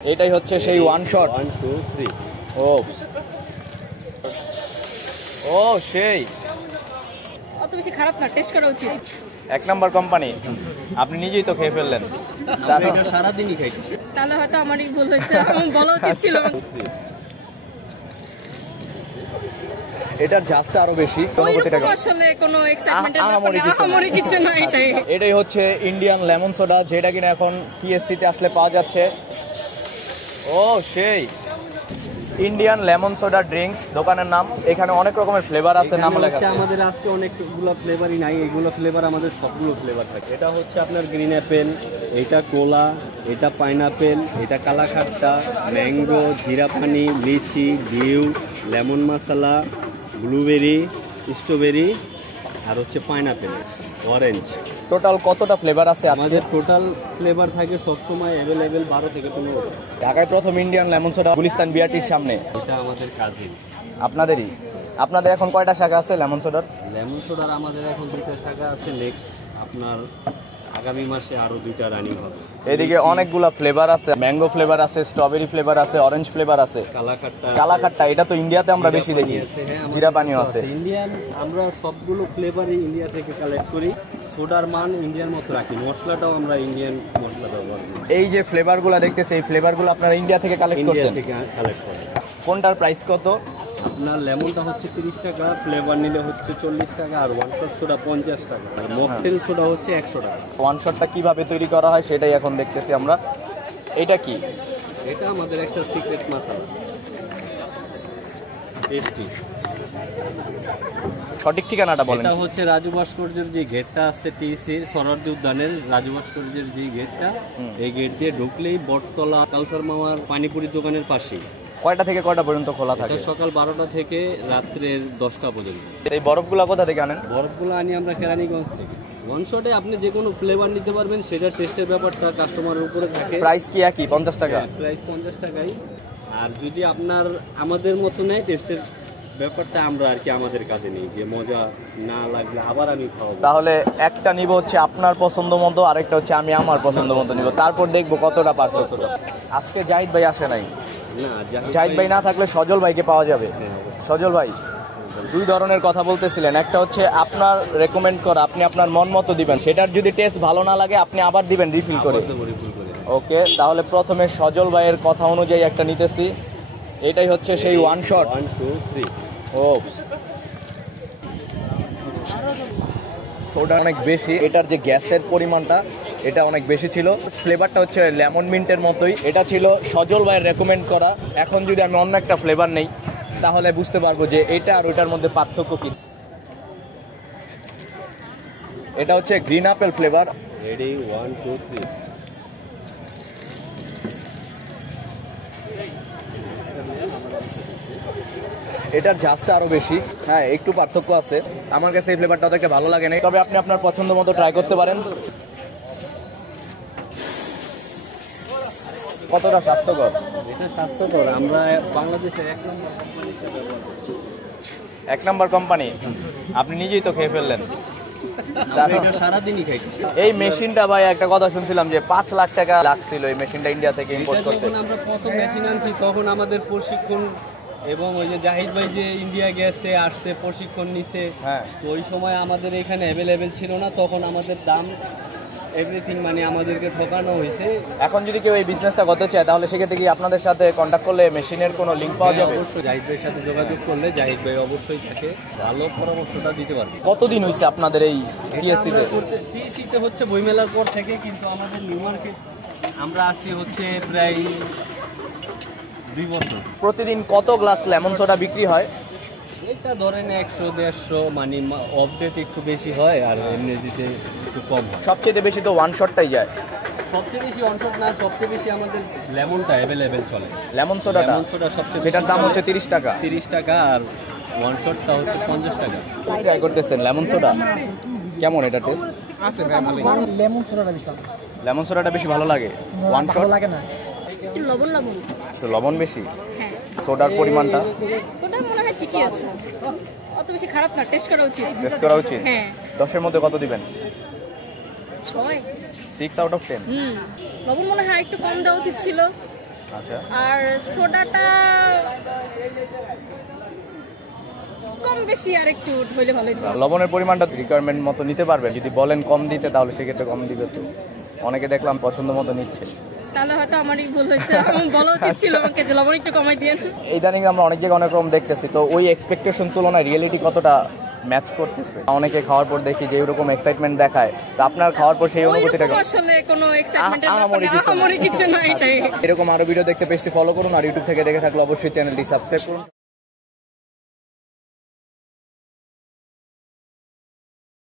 এটাই হচ্ছে সেই ওয়ান শট। 1 2 3 ও ও সেই অত বেশি খারাপ না, টেস্ট করা উচিত। এক নাম্বার কোম্পানি, আপনি নিজেই তো খেয়ে ফেললেন। এটা সারা দিনই খাই। তাহলে হয়তো আমারই ভুল হয়েছে, বলা উচিত ছিল। এটার জাজটা আরো বেশি। আসলে কোনো এক্সাইটমেন্টের ব্যাপার না, আমারই কিছু না। এটাই হচ্ছে ইন্ডিয়ান লেমন সোডা, যেটা কিনা এখন টিএসসি তে আসলে পাওয়া যাচ্ছে। ও সেই ইন্ডিয়ান লেমন সোডা ড্রিঙ্কস দোকানের নাম। এখানে অনেক রকমের ফ্লেভার আছে, নাম লেখা আছে। আমাদের আজকে অনেকগুলো ফ্লেভারই নাই, এগুলো ফ্লেভার আমাদের সবগুলো ফ্লেভার থাকে। এটা হচ্ছে আপনার গ্রিন অ্যাপেল, এটা কোলা, এটা পাইনাপেল, এটা কালাখাট্টা, ম্যাঙ্গো, জিরা পানি, লিচি, ডিউ, লেমন মশলা, ব্লুবেরি, স্ট্রবেরি আর হচ্ছে পাইনাপেল, অরেঞ্জ। টোটাল কতটা ফ্লেভার আছে? আমাদের টোটাল ফ্লেভার থাকে সবসময় অ্যাভেলেবেল 12 থেকে 15। ঢাকায় প্রথম ইন্ডিয়ান লেমন সোডা গুলিস্তান বিআরটির সামনে। এটা আমাদের কাজই। আপনাদেরই? আপনাদের এখন কয়টা শাখা আছে লেমন সোডার? লেমন সোডার আমাদের এখন 2টা শাখা আছে। নেক্সট আপনার আগামী মাসে আরো 2টা রানিং হবে। এদিকে অনেকগুলা ফ্লেভার আছে, ম্যাঙ্গো ফ্লেভার আছে, স্ট্রবেরি ফ্লেভার আছে, অরেঞ্জ ফ্লেভার আছে, কালাখাট্টা। এটা তো ইন্ডিয়াতে আমরা বেশি দেখি। জিরা পানিও আছে। ইন্ডিয়ান আমরা সবগুলো ফ্লেভারই ইন্ডিয়া থেকে কালেক্ট করি। সোডার মান ইন্ডিয়ান মতো রাখি, মশলাটাও আমরা ইন্ডিয়ান মশলা ব্যবহার করি। এই যে ফ্লেভারগুলো দেখতেছে, এই ফ্লেভারগুলো আপনারা ইন্ডিয়া থেকে কালেক্ট করছেন? কালেক্ট করি। কোনটার প্রাইস কত? আপনার লেমনটা হচ্ছে 30 টাকা, ফ্লেভার নিলে হচ্ছে 40 টাকা, আর ওয়ান শট সোডা 50 টাকা, আর মকটেল সোডা হচ্ছে 100 টাকা। ওয়ান শটটা কিভাবে তৈরি করা হয় সেটাই এখন দেখতেছি আমরা। এটা কি? এটা আমাদের একটা সিক্রেট মশলা, টেস্টি। সঠিক ঠিকানাটা বলেন। এটা হচ্ছে রাজু ভাস্কর্যের যে গেটটা আছে টিসির সরোয়ার্দী উদ্যানের, রাজু ভাস্কর্যের যে গেটটা, এই গেট দিয়ে ঢুকলেই বটতলা কাউসার মামার পানিপুরি দোকানের পাশেই। কয়টা থেকে কয়টা পর্যন্ত খোলা থাকে? সকাল 12টা থেকে রাত্রের 10টা পর্যন্ত। এই বরফগুলো কোথা থেকে আনেন? বরফগুলো আনি আমরা কেরানীগঞ্জ থেকে। ওয়ান শটে আপনি যে কোনো ফ্লেভার নিতে পারবেন, সেটা টেস্টের ব্যাপারটা কাস্টমারের উপরে থাকে। প্রাইস কি একই 50 টাকা? প্রাইস 50 টাকাই। আর যদি আপনার আমাদের মতো নেয়, টেস্টের ব্যাপারটা আমরা আর কি আমাদের কাছে নেই, যে মজা না লাগলে আবার আমি খাওয়াবো। তাহলে একটা নিব হচ্ছে আপনার পছন্দ মতো, আরেকটা হচ্ছে আমি আমার পছন্দ মতো নিব, তারপর দেখবো কতটা পার্থক্য। আজকে জাহিদ ভাই আসে নাই। না, জাহিদ ভাই না থাকলে সজল ভাইকে পাওয়া যাবে। সজল ভাই, দুই ধরনের কথা বলতেছিলেন। একটা হচ্ছে আপনার রেকমেন্ড করা, আপনি আপনার মন মতো দিবেন, সেটার যদি টেস্ট ভালো না লাগে আপনি আবার দিবেন রিফিল করে। ওকে, তাহলে প্রথমে সজল ভাইয়ের কথা অনুযায়ী একটা নিতেছি। এটাই হচ্ছে সেই ওয়ান শট। 1 2 3। ও সোডা অনেক বেশি, এটার যে গ্যাসের পরিমাণটা এটা অনেক বেশি ছিল। ফ্লেভারটা হচ্ছে লেমন মিন্টের মতোই। এটা ছিল সজল ভাইয়ের রেকমেন্ড করা। এখন যদি আমি অন্য একটা ফ্লেভার নেই তাহলে বুঝতে পারবো যে এটা আর ওটার মধ্যে পার্থক্য কি। এটা হচ্ছে গ্রিন আপেল ফ্লেভার। রেডি 1 2 3। এটার জাজটা আরো বেশি। হ্যাঁ, একটু পার্থক্য আছে। আমার কাছে এই ফ্লেভারটা দেখে ভালো লাগে না, তবে আপনি আপনার পছন্দ মতো ট্রাই করতে পারেন। কতটা স্বাস্থ্যকর? এটা স্বাস্থ্যকর। আমরা বাংলাদেশের 1 নাম্বার কোম্পানি, আপনি নিজেই তো খেয়ে ফেললেন। সারা দিনই খাই। এই মেশিনটা ভাই, একটা কথা শুনছিলাম যে 5 লাখ টাকা লাগছিল এই মেশিনটা ইন্ডিয়া থেকে ইম্পোর্ট করতে। যখন আমরা প্রথম মেশিন আনছি তখন আমাদের প্রশিক্ষণ, এবং ওই যে জাহিদ ভাই যে ইন্ডিয়া গেছে আসছে প্রশিক্ষণ নিছে, হ্যাঁ, তো ওই সময় আমাদের এখানে অ্যাভেলেবেল ছিল না, তখন আমাদের দাম এভরিথিং মানে আমাদেরকে ঠকানো হয়েছে। এখন যদি কেউ এই বিজনেসটা করতে চায় তাহলে সেক্ষেত্রে কি আপনাদের সাথে কন্ট্যাক্ট করলে মেশিনের কোনো লিঙ্ক পাওয়া যাবে? অবশ্যই জাহিদ ভাইয়ের সাথে যোগাযোগ করলে জাহিদ ভাই অবশ্যই তাকে ভালো পরামর্শটা দিতে পারবে। কতদিন হয়েছে আপনাদের এই টিএসসিতে? টিএসসিতে হচ্ছে বইমেলার পর থেকে, কিন্তু আমাদের নিউ মার্কেট আমরা আসছি হচ্ছে প্রায় 2 বছর। প্রতিদিন কত গ্লাস লেমন সোডা বিক্রি হয়? এটা ধরেন 100-150, মানে অপডেট একটু বেশি হয় আর এমনি দিতে একটু কম হয়। সবচেয়ে বেশি তো ওয়ান শটটাই যায়। সবচেয়ে বেশি ওয়ান শট না, সবচেয়ে বেশি আমাদের লেমনটা অ্যাভেলেবেল চলে। লেমন সোডা সবচেয়ে, যেটার দাম হচ্ছে 30 টাকা। 30 টাকা, আর ওয়ান শটটা হচ্ছে 50 টাকা। ট্রাই করতেছেন লেমন সোডা, কেমন এটা টেস্ট? আছে ভাই, ভালো। লেমন সোডাটা বেশি ভালো। লেমন সোডাটা বেশি ভালো লাগে। ওয়ান শট ভালো লাগে না, লবণ লবণ। লবণ বেশি, হ্যাঁ। সোডার পরিমাণটা? সোডা মনে হয় ঠিকই আছে, অত বেশি খারাপ না, টেস্ট করা উচিত। টেস্ট করা উচিত। হ্যাঁ। 10-এর মধ্যে কত দিবেন? 6। 6 আউট অফ 10। লবণ মনে হয় একটু কম দেওয়া উচিত ছিল। আচ্ছা, আর সোডাটা কম বেশি আর একটু হইলে ভালো হতো। লবণের পরিমাণটা রিকোয়ারমেন্ট মতো নিতে পারবেন? যদি বলেন কম দিতে তাহলে সেক্ষেত্রে কম দিবে তো। অনেকে দেখলাম পছন্দ মতো নিচ্ছে। তাহলে হয়তো আমারই ভুল হয়েছে, আমার বলা উচিত ছিল আমাকে যে লবণ একটু কমাই দিয়ে। ইদানিং আমরা অনেক জায়গায় অনেক রকম দেখতেছি, তো ওই এক্সপেকটেশন তুলনায় রিয়েলিটি কতটা ম্যাচ করতেছে? অনেকে খাওয়ার পর দেখি যে এরকম এক্সাইটমেন্ট দেখায়, তো আপনার খাওয়ার পর সেই অনুভূতিটা ওইরকম আসলে কোনো এক্সাইটমেন্টের আহামরি কিছু না। কিছু না এটাই। এরকম আরো ভিডিও দেখতে পেজটি ফলো করুন, আর ইউটিউব থেকে দেখে থাকলে অবশ্যই চ্যানেলটি সাবস্ক্রাইব করুন।